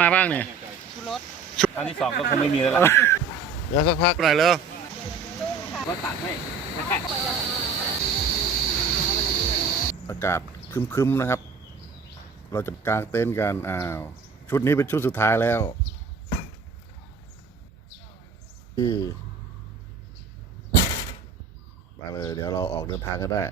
มาบ้างเนี่ยชูรสอันที่สองก็คงไม่มีแล้วล่ะเดี๋ยวสักพักหน่อยเร็วก็ตัดให้อากาศครึมๆนะครับ เราจะกางเต็นท์กันอ้าวชุดนี้เป็นชุดสุดท้ายแล้ว ที่ไปเลย เดี๋ยวเราออกเดินทางกันได้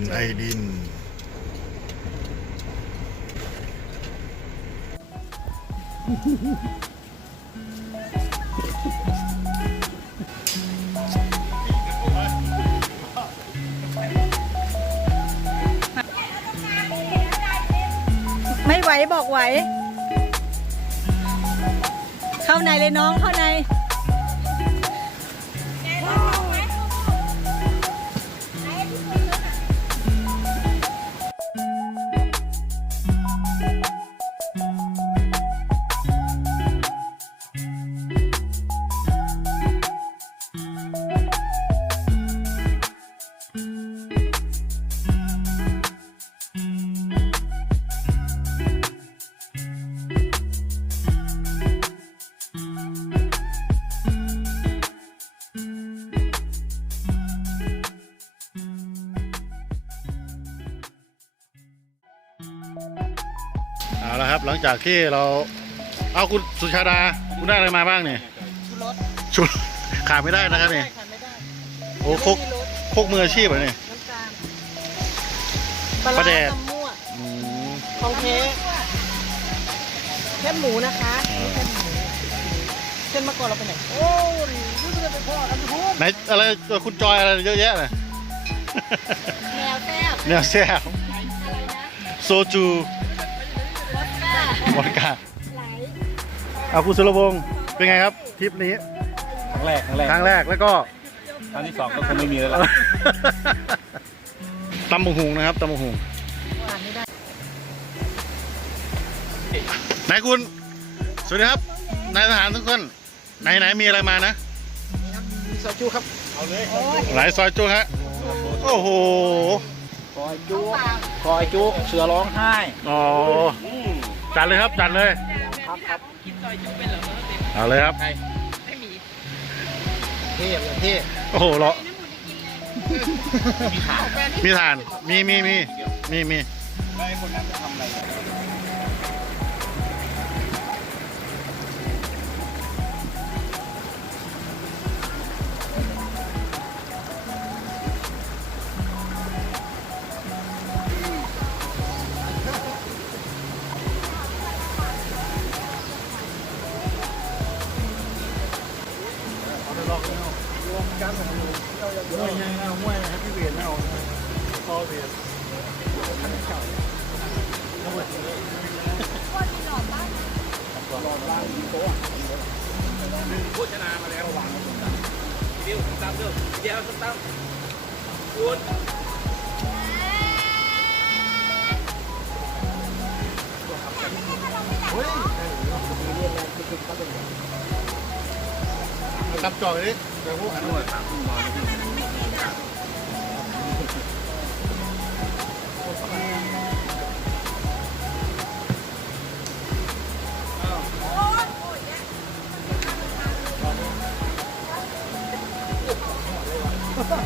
นไอดิน ไม่ไหวบอกไหว เข้าในเลยน้องเข้าใน เอาละครับหลังจากที่เราเอาคุณสุชาดาคุณได้อะไรมาบ้างเนี่ยชูรสชุดขาดไม่ได้นะครับเนี่ยขาดไม่ได้โอ้พกพกมืออาชีพเหรอเนี่ย น้ำตาลปปลาลาแดแดกกมั่วอืม ของเทแค่หมูนะคะเออแค่หมูเส้นมะกอกเราไปไหนโอ้ยรู้จะไปพ่อกันทุกไหนอะไรคุณจอยอะไรเยอะแยะเลยแนวแซ่บเนี่ยแซ่บอะไรนะโซจูวอด ก้าวอดกาไหลเอาคุณสุรวงศ์เป็นไงครับทริปนี้ครั้งแรกครั้งแรกครั้งแรกแล้วก็อันที่สองก็คงไม่มีแล้วล่ะตำบักหุงนะครับตำบักหุงหวานไม่ได้ไหนคุณสวัสดีครับนายทหารทุกคนไหนไหนมีอะไรมานะมีซอยจูครับเอาเลยโอ้ยหลายซอยจุฮะโอ้โหซอยจูปากซอยจูเสือร้องไห้อ๋อ จัดเลยครับจัดเลยครับครับเอาเลยครับเทพอย่างเทพโอ้โหเหรอมีข่าวมีฐานมีมีมีมีมี แล้วไอ้คนนั้นจะทำอะไรโฆษณามาแล้ววางเดี๋ยวตามเดี๋ยวเดี๋ยวตามคุณ จับจอยดิเดี๋ยวพวกอันนู้น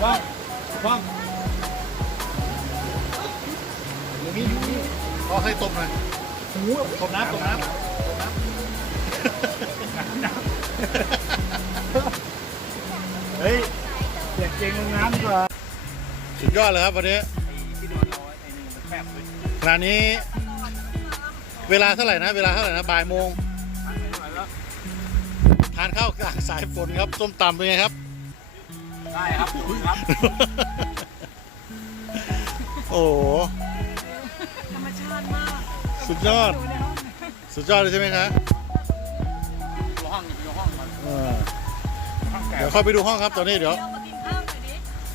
ว่างว่างอยู่นี่อยู่นี่ขอให้ต้มหน่อยต้มน้ำต้มน้ำ อดเลยครับวันนี้ที่นอนเอาไว้ไอ้นี่มันแคบเลยขณะนี้ เวลาเท่าไหร่นะ เวลาเท่าไหร่นะบ่ายโมงานข้าวกลางสายฝนครับส้มตำเป็นไงครับ ได้ครับครับ โอ้โหธรรมชาติมาก สุดยอดดูในห้องสุดยอดเลยใช่ไหมคะดูห้องดูห้องมันเออห้องแก่เดี๋ยวเข้าไปดูห้องครับตอนนี้เดี๋ยว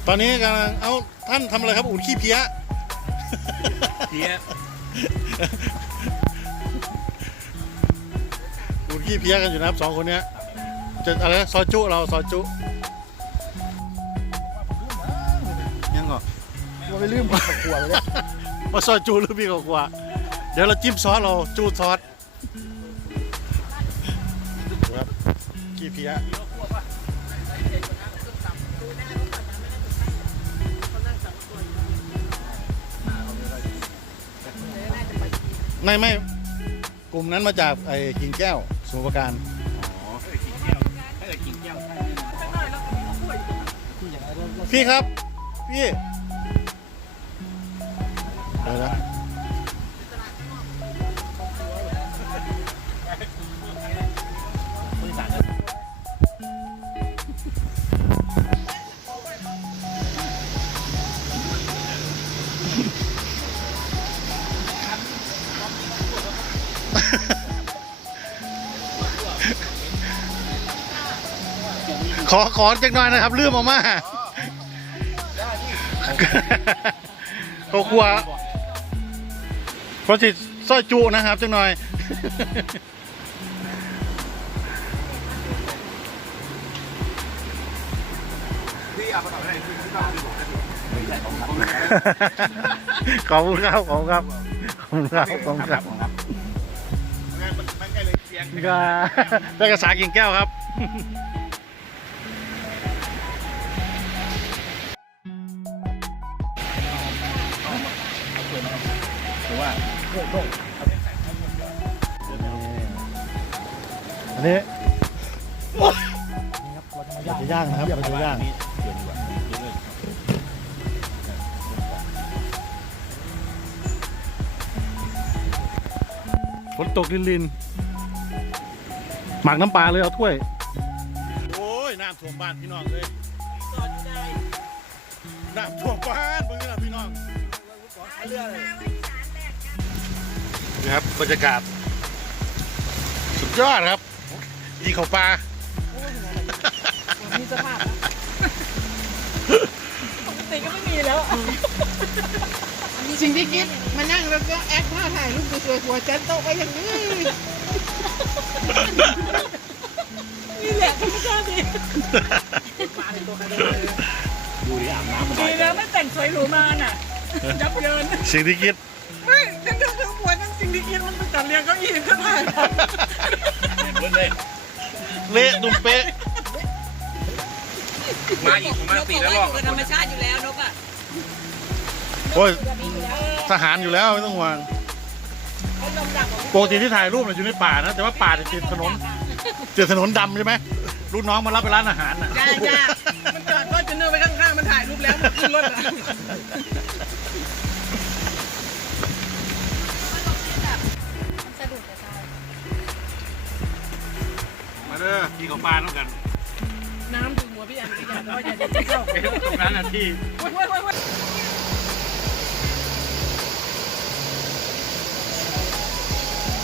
ตอนนี้กำลังเอ้าท่านทำอะไรครับอุ่นขี้เพี้ยเทียอุ่นขี้เพี้ยกันอยู่นะครับสองคนเนี้ยจะอะไรนะซอยจุเราซอยจุยังเหรอเราไปลืมกับขวดเลยว่าซอยจูหรือพี่กว่า เดี๋ยวเราจิ้มซอสเราจูซอสดูครับขี้เพี้ย ไม่ไม่กลุ่มนั้นมาจากไอ้กิ่งแก้วสมุทรปราการอ๋อถ้กินแก้วถ้กินแก้วพี่ครับ พี่เดี๋ยวนะ ขอขอจักหน่อยนะครับลืมออกมาเขากลัวเพราะสิสร้อยจูนะครับจักหน่อยพี่เอาไปต่อได้คือที่บ้านที่บอกได้ไม่ใช่ขอบคุณครับขอบคุณครับขอบคุณครับขอบคุณครับครับ งั้นมันมันใกล้เลยเสียงก็ได้ากิ่งแก้วครับหรือว่าอันนี้นี่ครับเราจะมาย่างไปย่างนะครับอย่าไปย่างนี้เกินดีกว่าเยอะเลยฝนตกลินลินหมักน้ำปลาเลยเอาถ้วย โอ้ยน้ำท่วมบ้านพี่น้องเลยน้ำท่วมบ้านเบิ่งนะพี่น้องเรือเลย นี่ครับบรรยากาศ สุดยอดครับยิงเขาปลามีสภาพปกติก็ไม่มีแล้วสิ่งที่คิดมานั่งแล้วก็แอคท่าถ่ายรูปสวยๆหัวจันโต๊ะไว้อย่างนี้นี่แหละธรรมชาติดีดูดิอาบน้ำมันดีแล้วไม่แต่งสวยหรูมาน่ะยับเยินสิ่งที่คิด เบิ้ลเลยเละตุ้มเป๊ะ มาอีกประมาณปีแล้วรอบธรรมชาติอยู่แล้วนกอะโอ้ยทหารอยู่แล้วไม่ต้องห่วงปกติที่ถ่ายรูปเนี่ยอยู่ในป่านะ แต่ว่าป่าจะติดถนนติดถนนดำใช่ไหมลูกน้องมารับไปร้านอาหารน่ะจ้าจ้ามันจอดรถจะเนื้อไว้ข้างๆมันถ่ายรูปแล้วมันขึ้นรถ เด้อกินของปลาต้องกัน น้ำถึงหัวพี่อันพี่อันก็อยากจะเข้าตรงนั้นน่ะที่โว้ยโว้ยโว้ยโว้ย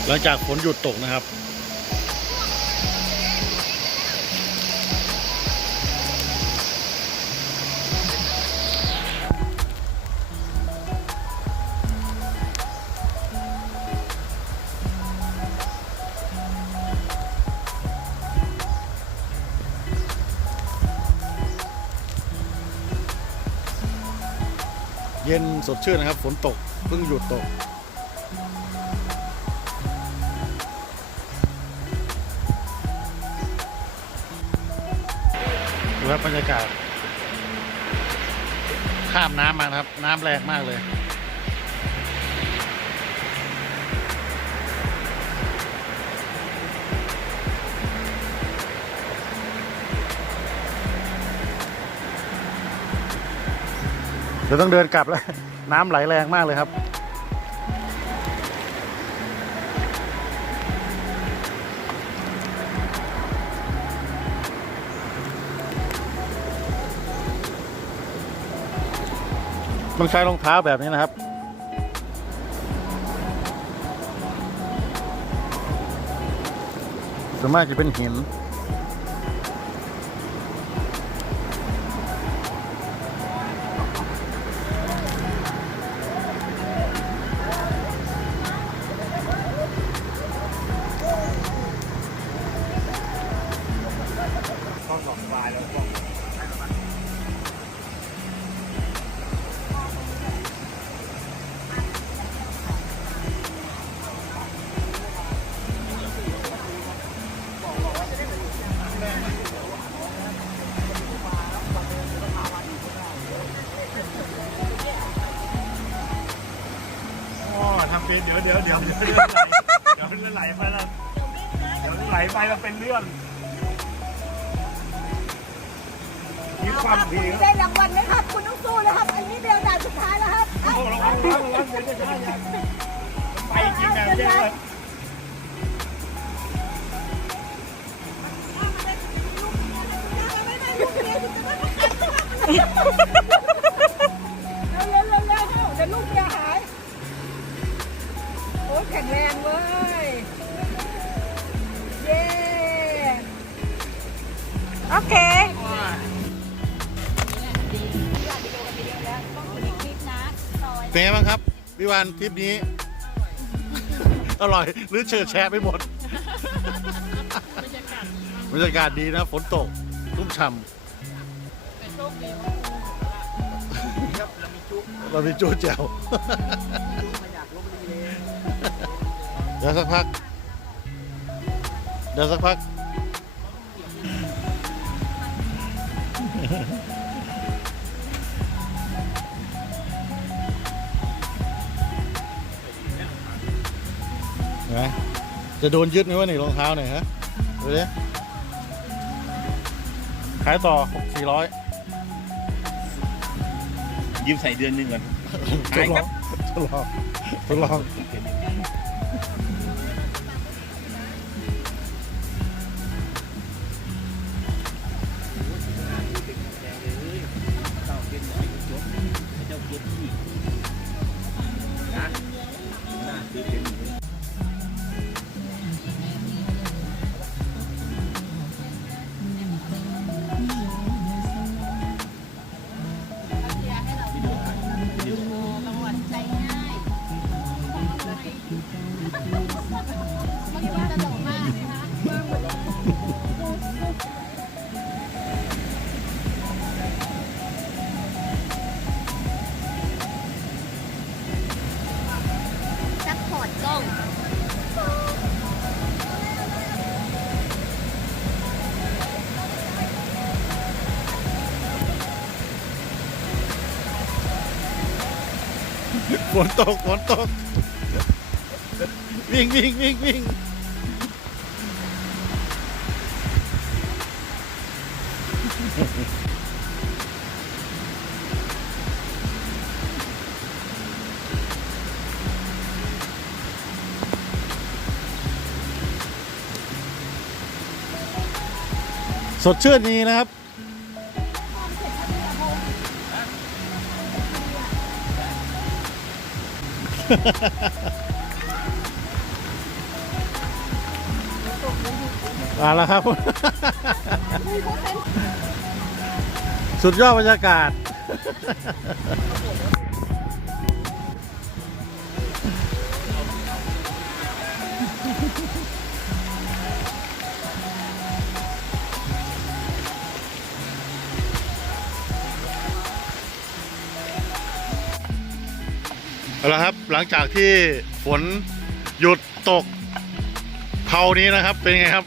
หลังจากฝนหยุดตกนะครับ เย็นสดชื่นนะครับ ฝนตกเพิ่งหยุดตก ดูครับบรรยากาศ ข้ามน้ำมาครับ น้ำแรงมากเลย ดี๋ยวต้องเดินกลับแล้ว น้ำไหลแรงมากเลยครับ ต้องใช้รองเท้าแบบนี้นะครับส่วนมากจะเป็นหิน เดี๋ยวเดี๋ยวเดี๋ยวเดี๋ยวเดี๋ยวเลื่อนไหลไปแล้วเดี๋ยวไหลไปแล้วเป็นเรื่องมีความดีครับได้รางวัลไหมครับ คุณต้องสู้นะครับ อันนี้เดียวด่านสุดท้ายแล้วครับโอ้โหระวังระวังระวังเดี๋ยวจะได้ยังไปจริงนะเจ๊เลยเร็วเร็วเร็วเร็วเดี๋ยวลูกเมียหายโอ้ย แข็งแรงเว้ย เย้ โอเค เป็นไงบ้างครับพี่วานทริปนี้ อร่อยหรือเชิดแชร์ไปหมด บรรยากาศดีนะ ฝนตกรุ่มช่ำเรามีจูแจว เดี๋ยวสักพัก เดี๋ยวสักพักเห็นไหมจะโดนยึดไหมว่านี่รองเท้าหน่อยฮะดูดิขายต่อสี่ร้อยยืมใส่เดือนหนึงก่อนทดลองทดลองทดลอง ฝนตกฝนตก วิ่งวิ่งวิ่งวิ่งสดชื่นนี้นะครับ มาแล้วครับ สุดยอดบรรยากาศ เอาละครับหลังจากที่ฝนหยุดตกเผานี้นะครับ เป็นไงครับ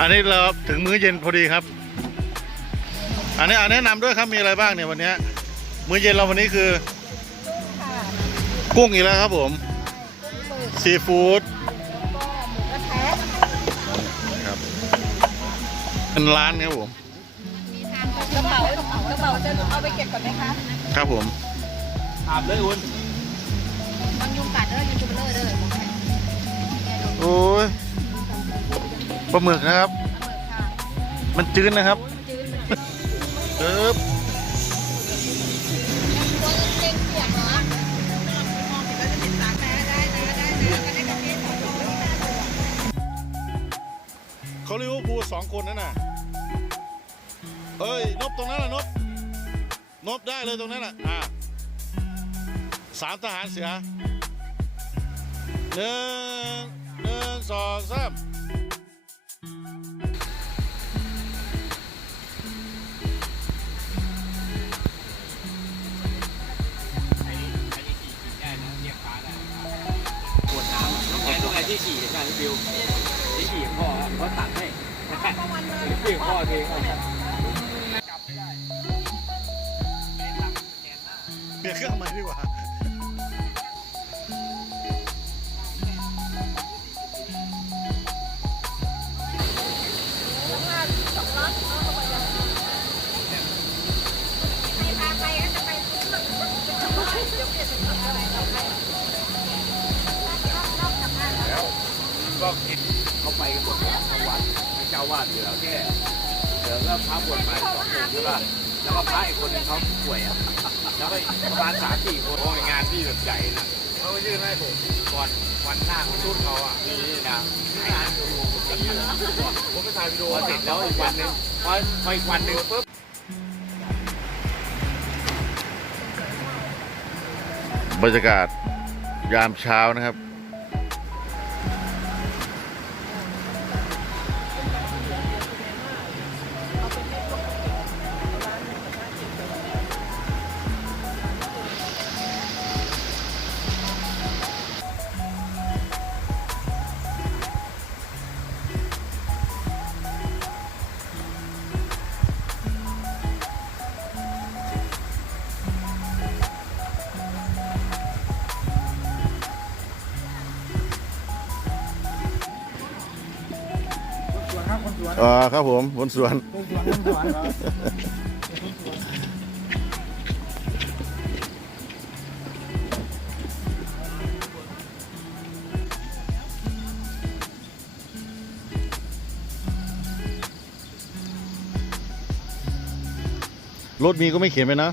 อันนี้เราถึงมื้อเย็นพอดีครับ อันนี้อันแนะนำด้วยครับมีอะไรบ้างเนี่ยวันเนี้ยมื้อเย็นเราวันนี้คือ กุ้งอีกแล้วครับผมซีฟู้ดครับเป็นร้านครับผมกระเป๋ากระเป๋าจะเอาไปเก็บก่อนไหมคะครับผม อาบเลยอุ่นบางยุงกัดเด้อยุงจุเลอเด้อบอกใโอ้ยปลาหมึกนะครับมันจืดนะครับเอิบเขาเรียกว่าปูสองคนนั่นน่ะเฮ้ยนบตรงนั้นน่ะนบนบได้เลยตรงนั้นน่ะอ่า สามทหารเสือหนึ่งหนึ่งสองสามไอ้นี่ไอ้นี่ขี่ขี่ได้นะเรียกฟ้าได้ปวดน้ำน้องแอนน้องแอนที่ขี่เห็นไหมพี่บิวที่ขี่ของพ่อครับเขาตัดให้พี่ของพ่อเองเอากลับไม่ได้แอนทำแอนหน้าเปลี่ยนเครื่องใหม่ดีกว่าาวาดเหลือแค่เหลือก็พระบวชใหม่สองค์ใช่ป่ะแล้วก็พระอีกคนนึงเขาป่วยอะแล้วก็ประมาณสามสี่คนโอ้ยงานที่แบบใหญ่นะเขาก็ยื่นให้ผมก่อนวันหน้าของรุ่นเขาอะนี่นะงานดูผมจะยื่ผมไปถ่ายวิดีโอเสร็จแล้วอีกวันหนึงพอพออีกวันหนึ่งปุ๊บบรรยากาศยามเช้านะครับ อ่าครับผมบนสวนรถมีก็ไม่เขียนไปนะ